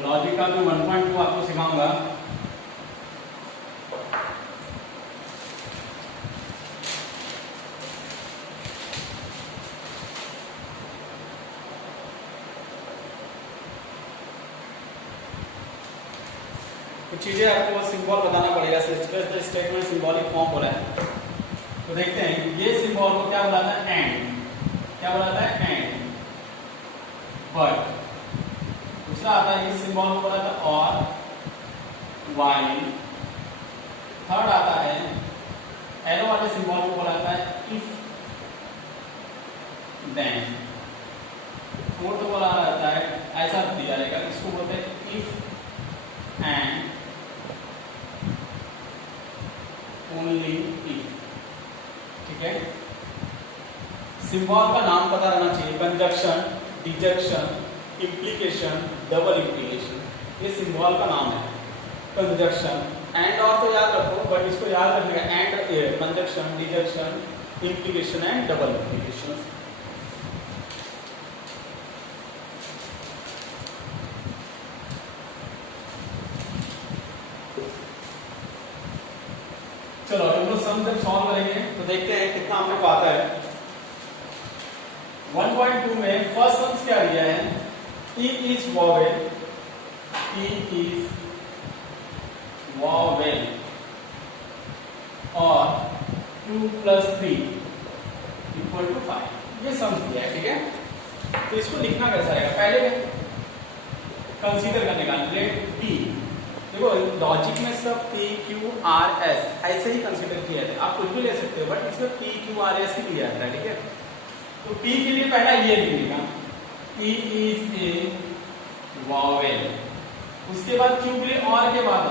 Logic का मैं 1.2 आपको सिखाऊंगा। कुछ चीजें आपको सिंबल बताना पड़ेगा। स्टेटमेंट सिंबॉलिक फॉर्म बोला है, तो देखते हैं ये सिंबल को क्या बुलाता है, एंड। क्या बुलाता है, एंड। बट दूसरा आता है इस सिंबल को बुलाता है और, वाइल। थर्ड आता है एरो वाले सिंबल को बुलाता है इफ, देन। फोर्थ बोला जाता है, ऐसा दिया जाएगा, इसको बोलते हैं इफ एंड ओनली इफ। ठीक है, सिंबल का नाम पता रहना चाहिए। Conjunction, disjunction, implication, double implication, ये सिंबल का नाम है। कंजक्शन, एंड और तो याद रखो, बट इसको याद रखने का, and, conjunction, disjunction, implication and double implication. चलो हम लोग सम जब सॉल्व करेंगे तो देखते हैं कितना हम लोग को आता है। 1.2 में फर्स्ट सम्स क्या दिया है, E is vowel, E is vowel और 2 + 3 = 5, ये सम्स दिया है। ठीक है, तो इसको लिखना कैसा रहेगा, पहले कंसीडर करने का, लेट पी। देखो लॉजिक में सब P Q R S ऐसे ही कंसीडर किया जाता है, आप कुछ भी ले सकते हो, बट इसमें P Q R S ही लिया जाता है। ठीक है, तो P के लिए पहला ये लिखेगा, P इज ए वॉवेल। उसके बाद Q के लिए और के बाद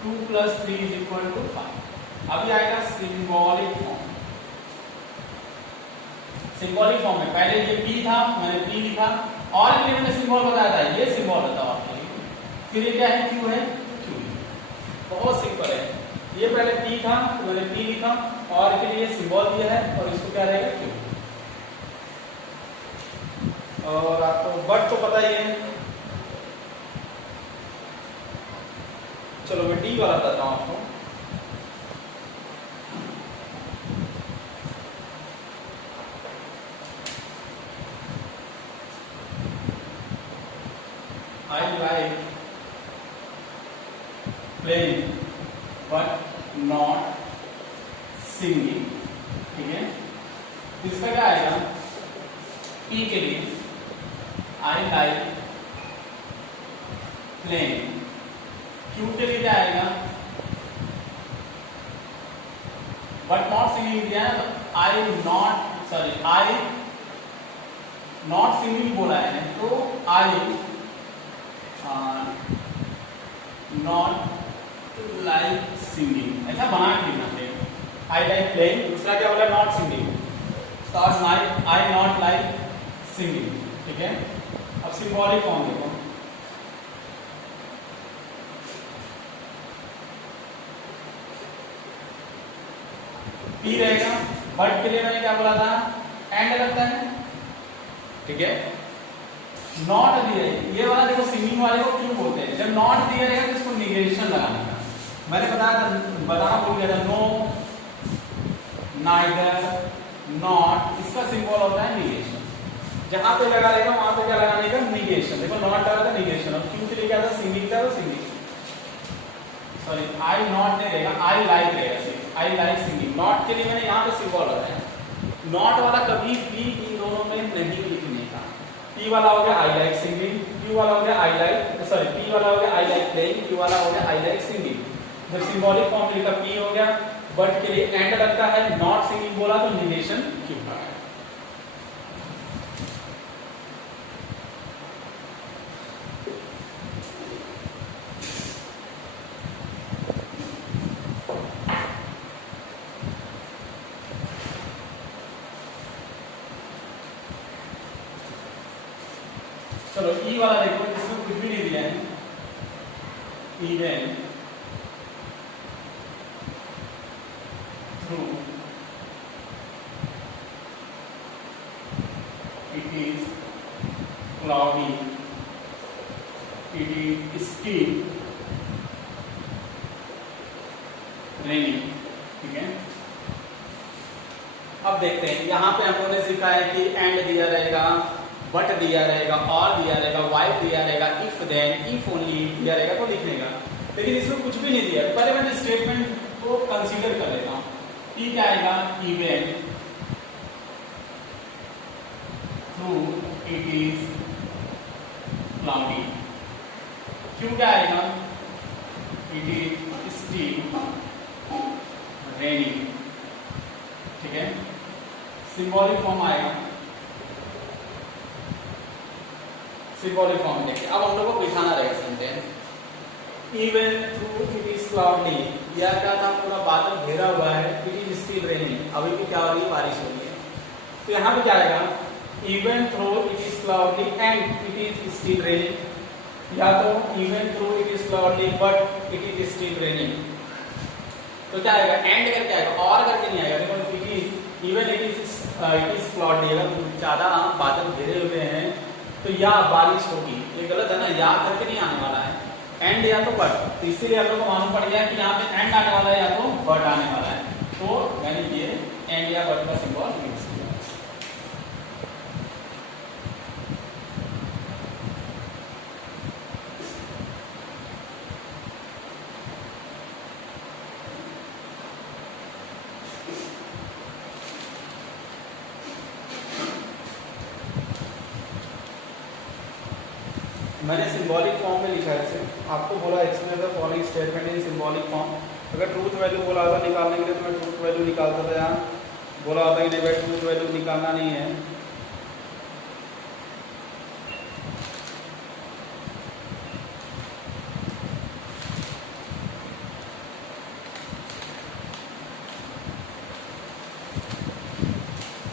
2 + 3 = 5। अभी आएगा सिंबॉलिक फॉर्म। सिंबॉलिक फॉर्म में पहले ये P था, मैंने P लिखा, और के लिए मैंने सिंबल बताया था, ये सिंबल बताओ आपके लिए। फिर ये क्या है, Q है, Q। बहुत सिंपल है, ये पहले P था तो मैंने P लिखा, और के लिए सिंबल दिया है, और इसको क्या रहेगा, Q। और आपको बट तो पता ही है। चलो मैं D वाला बताता हूं आपको। I like playing but not singing। ठीक है, इसका क्या आएगा, P के लिए I like playing। Q के लिए क्या आएगा, but not singing दिया है, तो I not singing बोला है, तो I नॉट लाइक सिंगिंग, ऐसा बना के लिखना चाहिए। आई लाइक प्लेइंग, दूसरा क्या बोला, नॉट सिंगिंग, तो आई नॉट लाइक सिंगिंग। ठीक है, अब सिंबॉलिक फॉर्म देखो, P रहेगा, बट के लिए मैंने क्या बोला था, एंड लगता है। ठीक है, नॉट दिया है, ये वाला देखो सिंगिंग वाले को क्यों बोलते हैं, जब नॉट दिया रहेगा तो इसको निगेशन लगाना है। मैंने बताना भूल गया था, नो, नाइदर, नॉट, इसका सिंबल होता है निगेशन। जहां पे लगा रहेगा वहां पे क्या लगाने का, निगेशन। देखो नॉट लगा था, निगेशन। और क्यों के लिए क्या था, सिंगिंग था, तो सिंगिंग, सॉरी आई नॉट नहीं रहेगा, आई लाइक रहेगा, सिर्फ आई लाइक सिंगिंग। नॉट के लिए मैंने यहाँ पे सिंबल लगाया, नॉट वाला कभी भी इन दोनों में नहीं लिखने का। P वाला हो गया आई लाइक सिंगिंग, Q वाला हो गया आई लाइक, सॉरी P वाला हो गया आई लाइक प्लेइंग, Q वाला हो गया आई लाइक सिंगिंग। जब सिंबॉलिक फॉर्म लिखा P हो गया, बट के लिए एंड लगता है, नॉट सिंगिंग बोला तो निगेशन Q का है। चलो ई वाला देखो, इसमें कुछ भी नहीं दिया है, even through it is cloudy it is still raining. ठीक है, अब देखते हैं, यहाँ पे हम लोगों ने सीखा है कि एंड दिया रहेगा, बट दिया रहेगा, और दिया रहेगा, वाइल दिया रहेगा, इफ देन, इफ ओनली दिया रहेगा तो लिखने का, लेकिन इसमें कुछ भी नहीं दिया। पहले मैं स्टेटमेंट को कंसीडर कर लेता हूँ। ई क्या आएगा, even through it is cloudy. क्यों क्या आएगा, इट इज स्टिल रेनिंग। ठीक है, सिंबॉलिक फॉर्म आएगा, सिंबॉलिक फॉर्म देखिए। अब हम लोग को बिठाना रहेगा sentence. Even through it is cloudy, या क्या था, पूरा बादल घेरा हुआ है, इट इज स्टिल रेनिंग, अभी भी क्या हो रही है, बारिश हो रही है। तो यहाँ पे क्या आएगा, even through it is cloudy and it is still raining, या तो even through it is cloudy but it is still raining. तो क्या आएगा, एंड करके आएगा, और करके नहीं आएगा। देखो it is even it is cloudy, अगर ज्यादा बादल घेरे हुए हैं तो या बारिश होगी, ये गलत है ना, या करके नहीं आने वाला है, एंड या तो बट। तो इसीलिए हम लोग को मालूम पड़ गया कि यहाँ पे एंड आने वाला है या तो बट आने वाला है, तो मैंने ये एंड या बट का सिंबल यूज किया। मैंने सिंबॉलिक फॉर्म में लिखा है सिर्फ, आपको बोला explain the following statement in symbolic form. अगर ट्रूथ वैल्यू बोला होता निकालने के लिए तो मैं ट्रूथ वैल्यू निकालता था, यहाँ बोला होता कि नहीं भाई ट्रूथ वैल्यू निकालना नहीं है।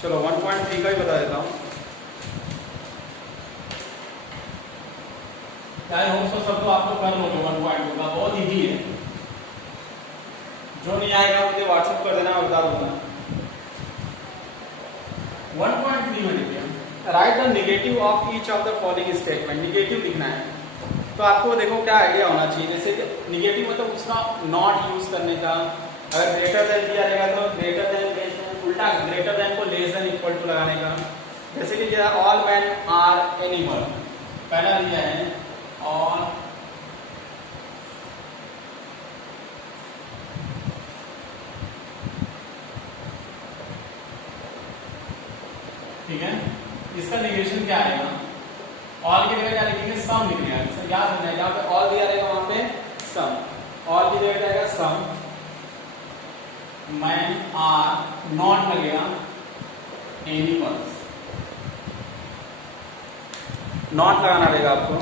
चलो 1.3 का ही बता देता हूँ। चाहे होम सो सब तो आप लोग कर लोगे, 1.2 का बहुत ईजी है, जो नहीं आएगा मुझे व्हाट्सएप कर देना, बता दूंगा। 1.3 में लिखिए, right the negative of each of the following statement. Negative लिखना है, तो आपको देखो क्या आइडिया होना चाहिए। जैसे नेगेटिव मतलब उसका नॉट यूज करने का, अगर ग्रेटर देन दिया रहेगा तो ग्रेटर देन, लेस देन, उल्टा ग्रेटर देन को लेस देन इक्वल टू लगाने का। जैसे कि क्या, ऑल मैन आर एनिमल, पहला दिया है और ठीक है, इसका नेगेशन क्या आएगा, ऑल की जगह क्या लिखेंगे, सम लिखना है। याद रखना है, जहाँ पे ऑल दिया रहेगा वहां पे सम, ऑल की जगह जाएगा सम, मैन आर नॉट लगेगा एनिमल्स, नॉट लगाना रहेगा आपको।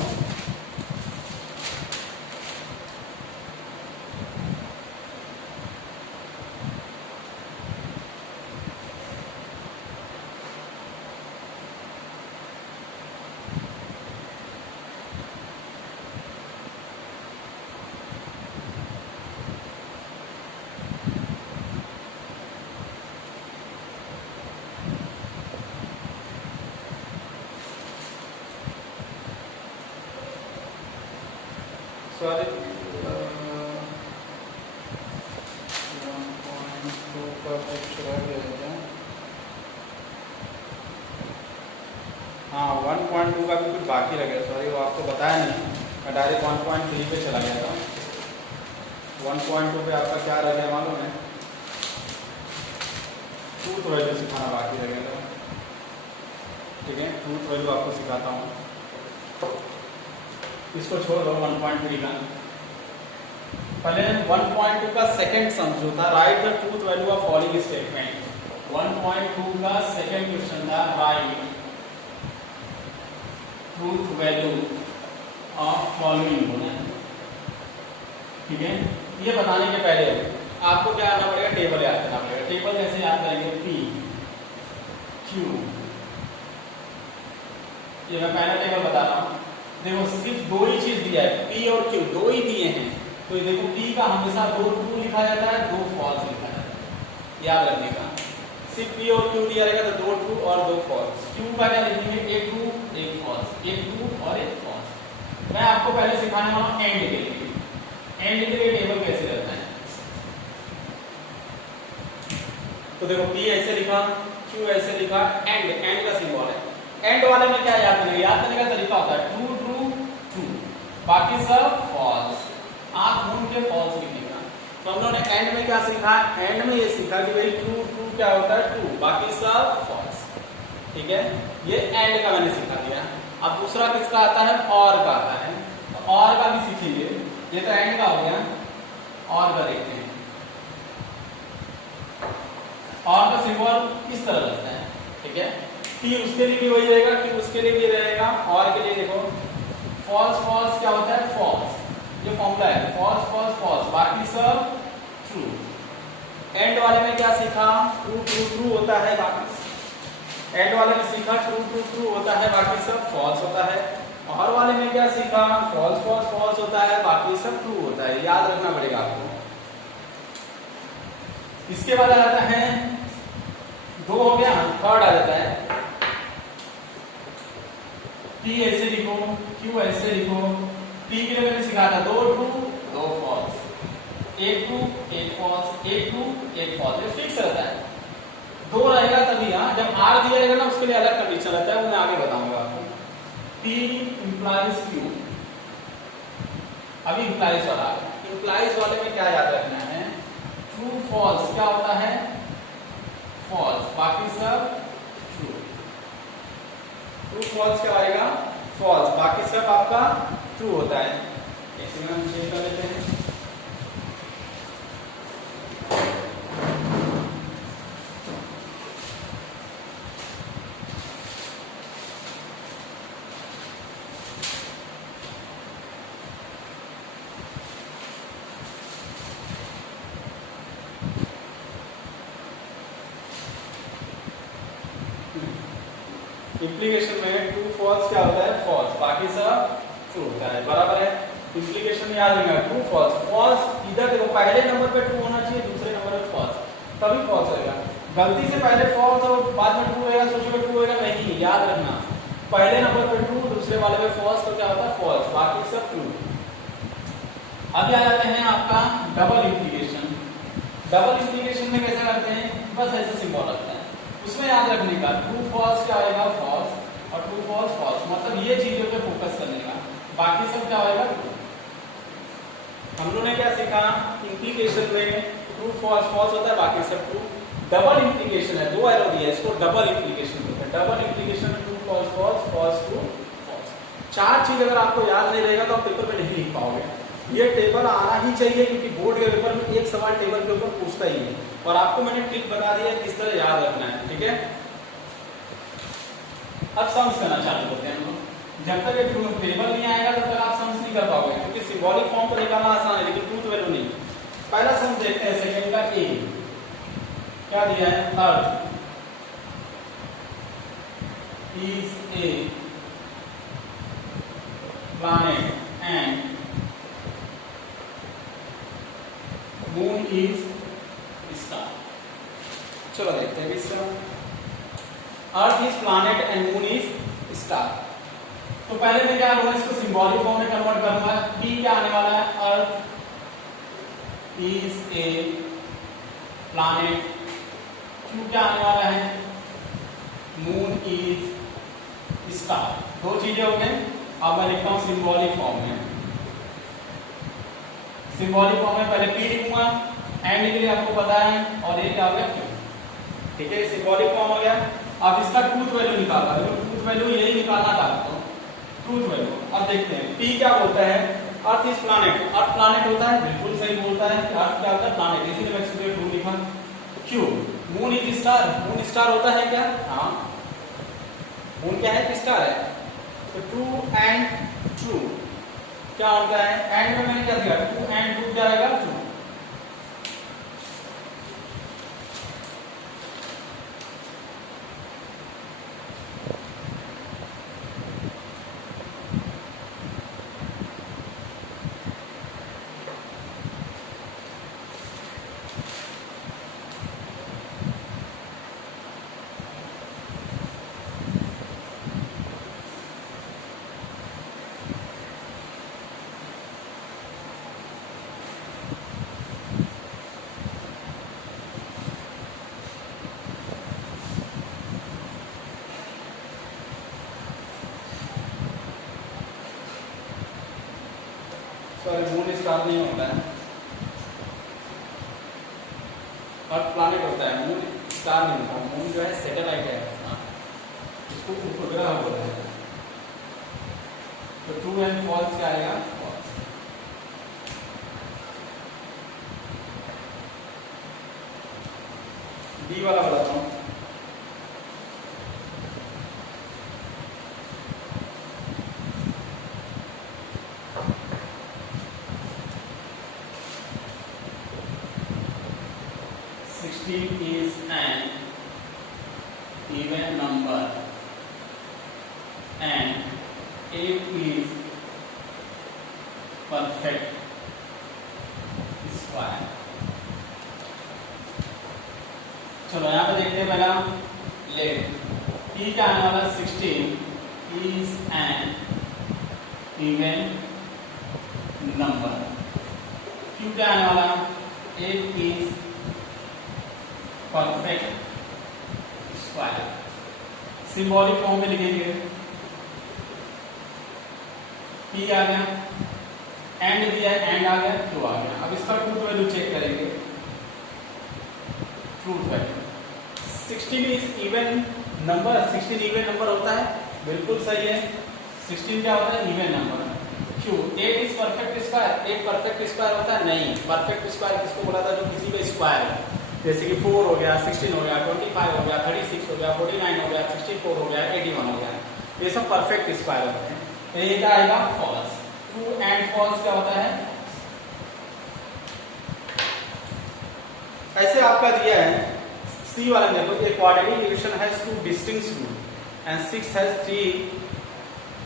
सॉरी 1.2 का कुछ रह गया क्या? हाँ 1.2 का भी कुछ बाकी रह गया, सॉरी वो आपको बताया नहीं, मैं डायरेक्ट 1.3 पे चला गया था। 1.2 पे आपका क्या रह गया मालूम है, ट्रूथ वैल्यू सिखाना बाकी रह गया था। ठीक है, ट्रूथ वैल्यू आपको सिखाता हूँ, इसको छोड़ दो 1.3 का। पहले 1.2 का सेकंड सम जो था, right the truth value of following statement. 1.2 का सेकंड क्वेश्चन था, right truth value of following होना है। ठीक है, ये बताने के पहले आपको क्या आना पड़ेगा, टेबल याद करना पड़ेगा। टेबल कैसे याद करेंगे, पी क्यू, ये मैं पहला टेबल बता रहा हूँ। देखो सिर्फ दो ही चीज दिया है, P और Q दो ही दिए हैं, तो ये देखो P का हमेशा 2 ट्रू लिखा जाता है, 2 फॉल्स लिखा जाता है, याद रखने का। सिर्फ P और Q दिया रहेगा तो 2 ट्रू और 2 फॉल्स। Q का क्या लिखेंगे, एक ट्रू एक फॉल्स, एक ट्रू और एक फॉल्स। मैं आपको पहले सिखाने वाला हूँ एंड के लिए। एंड के लिए टेबल कैसे रहता है, तो देखो P ऐसे लिखा, Q ऐसे लिखा, एंड का सिंबल है। एंड वाले में क्या याद करने का तरीका होता है ट्रू ट्रू ट्रू, बाकी सब फॉल्स। आप ढूंढ के फॉल्स लिखने का। तो हम लोगों ने एंड में क्या सीखा, एंड में ये सीखा कि भाई ट्रू ट्रू क्या होता है, ट्रू, बाकी सब फॉल्स। ठीक है, ये एंड का मैंने सिखा दिया। अब दूसरा किसका आता है, और का आता है, तो और का भी सीखेंगे। ये तो एंड का हो गया, और का देखते हैं। और का सिंबल इस तरह लगता है, ठीक है। P उसके लिए भी वही रहेगा, Q उसके लिए भी रहेगा। और के लिए देखो फॉल्स फॉल्स क्या होता है, फॉल्स, ये फॉर्मूला है, फॉल्स फॉल्स फॉल्स, बाकी सब ट्रू। एंड वाले में क्या सीखा, ट्रू ट्रू ट्रू होता है, बाकी एंड वाले में सीखा ट्रू ट्रू ट्रू होता है, बाकी सब फॉल्स होता है। और वाले में क्या सीखा, फॉल्स फॉल्स फॉल्स होता है, बाकी सब ट्रू होता है। याद रखना पड़ेगा आपको। इसके बाद आ जाता है, दो हो गया, थर्ड आ जाता है P ऐसे लिखो, Q ऐसे लिखो। P के लिए मैंने सिखाया था दो ट्रू दो फॉल्स, एक ट्रू एक फॉल्स, एक ट्रू एक फॉल्स, ये फिक्स रहता है। दो रहेगा तभी, हाँ, जब R दिया रहेगा ना उसके लिए अलग कंडीशन रहता है, वो मैं आगे बताऊंगा आपको। P implies Q, अभी implies वाला। implies वाले में क्या याद रखना है, ट्रू फॉल्स क्या होता है, फॉल्स, बाकी सब ट्रू। ट्रू फॉल्स क्या आएगा, फॉल्स, बाकी सब आपका ट्रू होता है। ऐसे में हम चेक कर लेते हैं। इंप्लीकेशन में ट्रू फॉल्स क्या होता है, फॉल्स, बाकी सब ट्रू होता है, बराबर है। इंप्लीकेशन में याद रखना ट्रू फॉल्स, फॉल्स इधर देखो पहले नंबर पे ट्रू होना चाहिए, दूसरे नंबर पे फॉल्स, तभी फॉल्स रहेगा। गलती से पहले फॉल्स और बाद में ट्रू रहेगा, सोचोगे ट्रू होगा, नहीं, याद रखना पहले नंबर पे ट्रू, दूसरे वाले पे फॉल्स, तो क्या होता है फॉल्स, बाकी सब ट्रू। अभी आ जाते हैं आपका डबल इंप्लीकेशन। डबल इंप्लीकेशन में कैसे करते हैं, बस ऐसे सिंबल लगता है, उसमें याद रखने का ट्रू फॉल्स क्या आएगा, फॉल्स, और ट्रू फॉल्स फॉल्स, मतलब ये चीजों पे फोकस करने का, बाकी सब क्या आएगा ट्रू। हम लोगों ने क्या सीखा, इंप्लीकेशन में ट्रू फॉल्स फॉल्स होता है, बाकी सब ट्रू। डबल इंप्लीकेशन है, दो एरो दिया है, इसको डबल इंप्लीकेशन बोलते हैं। डबल इंप्लीकेशन में true false false false true false. चार चीज अगर आपको याद नहीं रहेगा तो आप पेपर में नहीं लिख पाओगे। ये टेबल आना ही चाहिए, क्योंकि बोर्ड के पेपर में एक सवाल टेबल के ऊपर पूछता ही है, और आपको मैंने ट्रिक बता दी है किस तरह याद रखना है, ठीक है। अब सम्स करना चालू करते हैं हम लोग। जब तक ये टेबल नहीं आएगा तब तक आप सम्स नहीं कर पाओगे, क्योंकि सिंबॉलिक फॉर्म को निकालना आसान है, लेकिन ट्रूथ वैल्यू नहीं। पहला सम देखते हैं, सेकंड का ए क्या दिया है, earth is a planet and moon is star. चलो देखते हैं इसका, earth is planet and moon is star. तो पहले मैं क्या करूंगा, इसको सिंबॉलिक फॉर्म में कन्वर्ट करूंगा। P क्या आने वाला है, earth is a planet, Q क्या आने वाला है, मून इज स्टार। दो चीजें हो गई। अब मैं लिखता हूं सिंबॉलिक फॉर्म में। सिंबॉलिक फॉर्म में पहले P लिखूंगा, एंड के लिए आपको पता है, और ये क्या हो गया Q, ठीक है। सिंबॉलिक फॉर्म हो गया। अब इसका ट्रूथ वैल्यू निकालना है, ट्रूथ वैल्यू यही निकालना था आपको, ट्रूथ वैल्यू। अब देखते हैं P क्या बोलता है, earth is planet, earth planet होता है, बिल्कुल सही बोलता है कि अर्थ क्या होता है, प्लैनेट, इसीलिए मैं इसको ट्रू लिखा। Q moon is star, moon star होता है क्या, हाँ, मून क्या है, स्टार है, तो ट्रू एंड ट्रू क्या होता है, एंड में मैंने क्या दिया, ट्रू एंड ट्रू क्या आएगा, ट्रू। सॉरी मून स्टार नहीं होता है, अर्थ प्लैनेट होता है, मून स्टार नहीं होता। मून जो है सैटेलाइट है, इसको उपग्रह बोलते हैं। तो ट्रू एंड फॉल्स क्या आएगा? फॉल्स। डी वाला बताता हूँ। is an even number and 8 is perfect square। चलो यहाँ पे देखते हैं पहला लेट p का आने वाला 16 is an even number, q का आने वाला 8 is perfect square. Symbolic form में लिखेंगे, P आ गया, एंड दिया है, एंड आ गया, Q आ गया। अब इसका ट्रूथ वैल्यू चेक करेंगे। Truth value 16 is even number, 16 even number होता है, बिल्कुल सही है। 16 क्या होता है? Even number. Q 8 is perfect square, 8 perfect square होता है? नहीं। परफेक्ट स्क्वायर किसको बोला था? जो किसी का स्क्वायर है, जैसे कि 4 हो गया, 16 हो गया, 25 हो गया, 36 हो गया, 49 हो गया, 64 हो गया, 81 हो गया, ये सब परफेक्ट स्क्वायर होते हैं। तो ये क्या आएगा? फॉल्स। ट्रू एंड फॉल्स क्या होता है? ऐसे आपका दिया है सी वाला में, देखो a quadratic equation has 2 distinct root and 6 has 3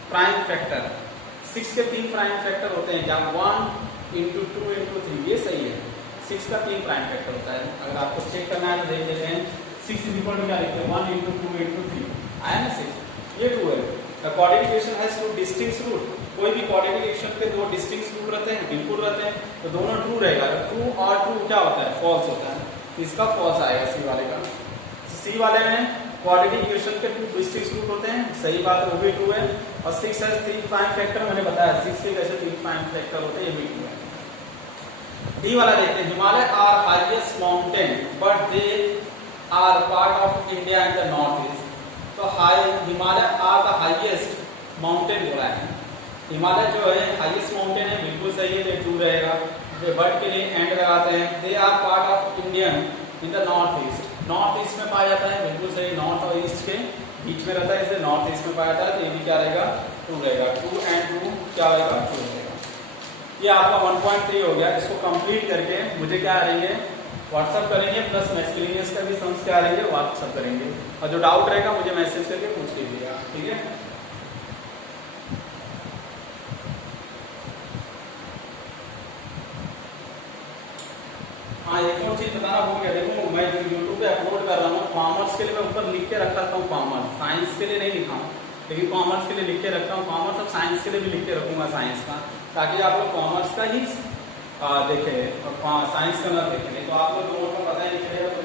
prime factor. 6 के 3 प्राइम फैक्टर होते हैं क्या? 1 into 2 into 3, ये सही है। 6 का 3 प्राइम फैक्टर होता है। अगर आपको चेक करना है तो देख लेते हैं। 6 इज इक्वल टू क्या लिखते हैं? 1 into 2 into 3 आया ना 6, ये ट्रू है। The quadratic equation has 2 distinct root. कोई भी क्वाड्रेटिक इक्वेशन के 2 डिस्टिंक्ट रूट रहते हैं, बिल्कुल रहते हैं, तो दोनों ट्रू रहेगा। ट्रू और ट्रू क्या होता है? फॉल्स होता है। इसका फॉल्स आएगा सी वाले का। सी वाले में क्वाड्रेटिक इक्वेशन के 2 डिस्टिंक्ट रूट होते हैं, सही बात है, वो भी ट्रू है। और 6 हैज 3 प्राइम फैक्टर, मैंने बताया 6 के कैसे 3 प्राइम फैक्टर होते हैं, ये भी ट्रू है। डी वाला देखते हैं। Himalaya are highest mountain but they are part of India and the north east. तो Himalaya are the highest mountain बोला है। हिमालय जो है हाईएस्ट माउंटेन है, बिल्कुल सही है, तो ट्रू रहेगा। बट के लिए एंड लगाते हैं। They are part of Indian in the north east. North east में पाया जाता है, बिल्कुल सही, नॉर्थ और ईस्ट के बीच में रहता है, इसलिए नॉर्थ ईस्ट में पाया जाता है, तो ये भी क्या रहेगा? ट्रू रहेगा। ट्रू एंड ट्रू क्या रहेगा? ट्रू रहेगा। ये आपका 1.3 हो गया। इसको कंप्लीट करके मुझे क्या करेंगे? व्हाट्सअप करेंगे, प्लस मैस्कुलिनियस का भी सम्स क्या करेंगे? व्हाट्सअप करेंगे। और जो डाउट रहेगा मुझे मैसेज करके पूछ लीजिएगा, ठीक है? हाँ, एक और चीज बताना भूल गया। देखो मैं यूट्यूब पे अपलोड कर रहा हूँ, कॉमर्स के लिए मैं ऊपर लिख के रखता हूँ कॉमर्स, साइंस के लिए नहीं लिखा हूँ, लेकिन कॉमर्स के लिए लिख के रखता हूँ कॉमर्स। अब साइंस के लिए भी लिख के रखूंगा साइंस का, ताकि आप लोग कॉमर्स का ही देखें और साइंस का ना देखें। तो आप लोग को पता ही नहीं चलेगा। तो